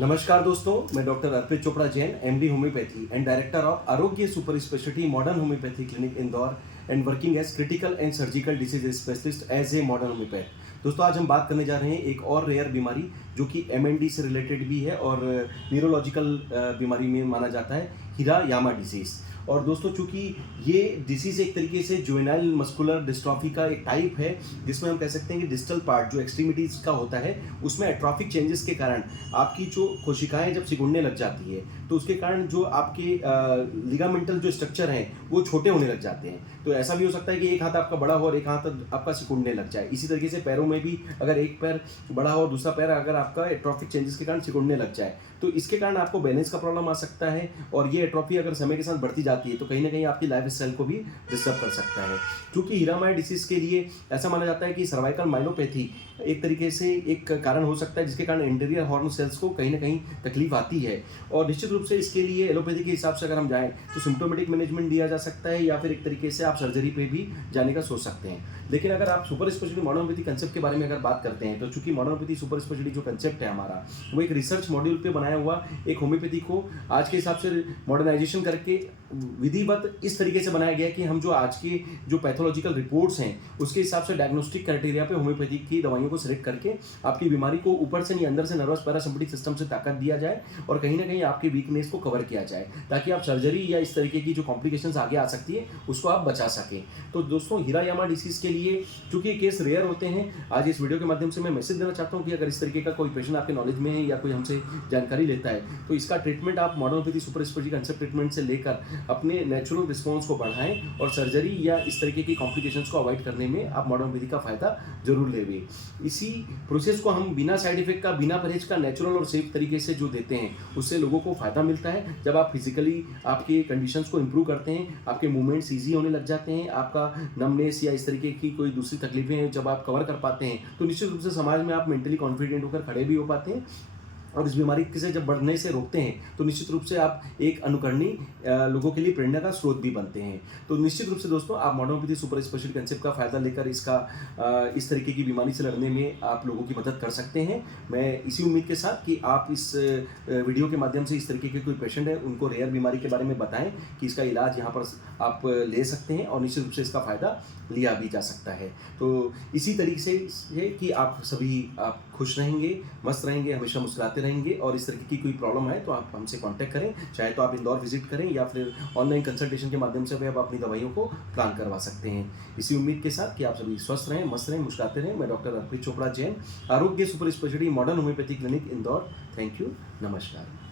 नमस्कार दोस्तों, मैं doctor Arpit Chopra Jain, MD homeopathy and director of Arogya super speciality modern homeopathy clinic Indore and working as critical and surgical disease specialist as a modern homeopath. दोस्तों, आज हम बात करने जा रहे हैं एक और रेयर बीमारी जो कि एमएनडी से रिलेटेड भी है और न्यूरोलॉजिकल बीमारी में माना जाता है, हिरायामा डिसीज़। और दोस्तों, चूंकि ये डिसीज़ एक तरीके से जुवेनाइल मस्कुलर डिस्ट्रॉफी का एक टाइप है जिसमें हम कह सकते हैं कि डिस्टल पार्ट जो एक्सट्रीमिटीज़ का होता है उसमें एट्रॉफिक चेंजेस के कारण आपकी जो कोशिकाएं जब सिकुड़ने लग जाती है तो उसके कारण जो आपके लिगामेंटल जो स्ट्रक्चर हैं वो छोटे होने लग जाते हैं। तो ऐसा भी हो सकता है कि एक हाथ आपका बड़ा हो और एक हाथ आपका सिकुड़ने लग जाए। इसी तरीके से पैरों में भी अगर एक पैर बड़ा हो और दूसरा पैर अगर आपका एट्रॉफिक चेंजेस के कारण सिकुड़ने लग जाए तो इसके कारण आपको बैलेंस का प्रॉब्लम आ सकता है। और ये एट्रॉफी अगर समय के साथ बढ़ती जाती है तो कहीं ना कहीं आपकी लाइफ स्टाइल को भी डिस्टर्ब कर सकता है। क्योंकि हिरामाया डिसीज के लिए ऐसा माना जाता है कि सर्वाइकल माइलोपैथी एक तरीके से एक कारण हो सकता है जिसके कारण इंटीरियर हॉर्न सेल्स को कहीं ना कहीं तकलीफ आती है। और निश्चित रूप से इसके लिए एलोपैथी के हिसाब से अगर हम जाएं तो सिम्टोमेटिक मैनेजमेंट दिया जा सकता है या फिर एक तरीके से आप सर्जरी पे भी जाने का सोच सकते हैं। लेकिन अगर आप super speciality modern homeopathy concept के बारे में अगर बात करते हैं तो चूंकि मॉडर्न होम्योपैथी सुपर स्पेशलिटी जो कंसेप्ट है हमारा वो एक रिसर्च मॉड्यूल पे बनाया हुआ एक होम्योपैथी को आज के हिसाब से मॉडर्नाइजेशन करके विधिवत इस तरीके से बनाया गया कि हम जो आज की जो पैथोलॉजिकल रिपोर्ट्स हैं उसके हिसाब से डायग्नोस्टिक क्राइटेरिया पे होम्योपैथी की दवाइयों को सिलेक्ट करके आपकी बीमारी को ऊपर से नहीं अंदर से नर्वस पैरासिम्पैथिक सिस्टम से ताकत दिया जाए और कहीं ना कहीं आपकी वीकनेस को कवर किया जाए ताकि आप सर्जरी या इस तरीके की जो कॉम्प्लिकेशंस आगे आ सकती है उसको आप बचा सकें। तो दोस्तों, हिरायामा डिसीज के लिए चूंकि केस रेयर होते हैं, आज इस वीडियो के माध्यम से मैं मैसेज देना चाहता हूं कि अगर इस तरीके का कोई पेशेंट आपके नॉलेज में है या कोई हमसे जानकारी लेता है तो इसका ट्रीटमेंट आप modern homeopathy super speciality concept treatment से लेकर अपने नेचुरल रिस्पॉन्स को बढ़ाएं और सर्जरी या इस तरीके की कॉम्प्लिकेशंस को अवॉइड करने में आप मॉडर्न होम्योपैथी का फायदा जरूर लेंगे। इसी प्रोसेस को हम बिना साइड इफेक्ट का, बिना परहेज का, नेचुरल और सेफ तरीके से जो देते हैं उससे लोगों को फायदा मिलता है। जब आप फिजिकली आपके कंडीशंस को इंप्रूव करते हैं, आपके मूवमेंट्स ईजी होने लग जाते हैं, आपका नमनेस या इस तरीके की कोई दूसरी तकलीफें जब आप कवर कर पाते हैं तो निश्चित रूप से समाज में आप मेंटली कॉन्फिडेंट होकर खड़े भी हो पाते हैं और इस बीमारी से जब बढ़ने से रोकते हैं तो निश्चित रूप से आप एक अनुकरणीय लोगों के लिए प्रेरणा का स्रोत भी बनते हैं। तो निश्चित रूप से दोस्तों, आप modern homeopathy super speciality concept का फायदा लेकर इसका इस तरीके की बीमारी से लड़ने में आप लोगों की मदद कर सकते हैं। मैं इसी उम्मीद के साथ कि आप इस वीडियो के माध्यम से इस तरीके के कोई पेशेंट है उनको रेयर बीमारी के बारे में बताएं कि इसका इलाज यहाँ पर आप ले सकते हैं और निश्चित रूप से इसका फायदा लिया भी जा सकता है। तो इसी तरीके से कि आप सभी आप खुश रहेंगे, मस्त रहेंगे, हमेशा मुस्कुराते रहेंगे। और इस तरीके की कोई प्रॉब्लम है तो आप हमसे कांटेक्ट करें, चाहे तो आप इंदौर विजिट करें या फिर ऑनलाइन कंसल्टेशन के माध्यम से भी आप अपनी दवाइयों को प्लान करवा सकते हैं। इसी उम्मीद के साथ कि आप सभी स्वस्थ रहें, मस्त रहें, मुस्कुराते रहें। मैं डॉक्टर अर्पित चोपड़ा जैन, आरोग्य super speciality modern homeopathy clinic Indore. Thank you, नमस्कार।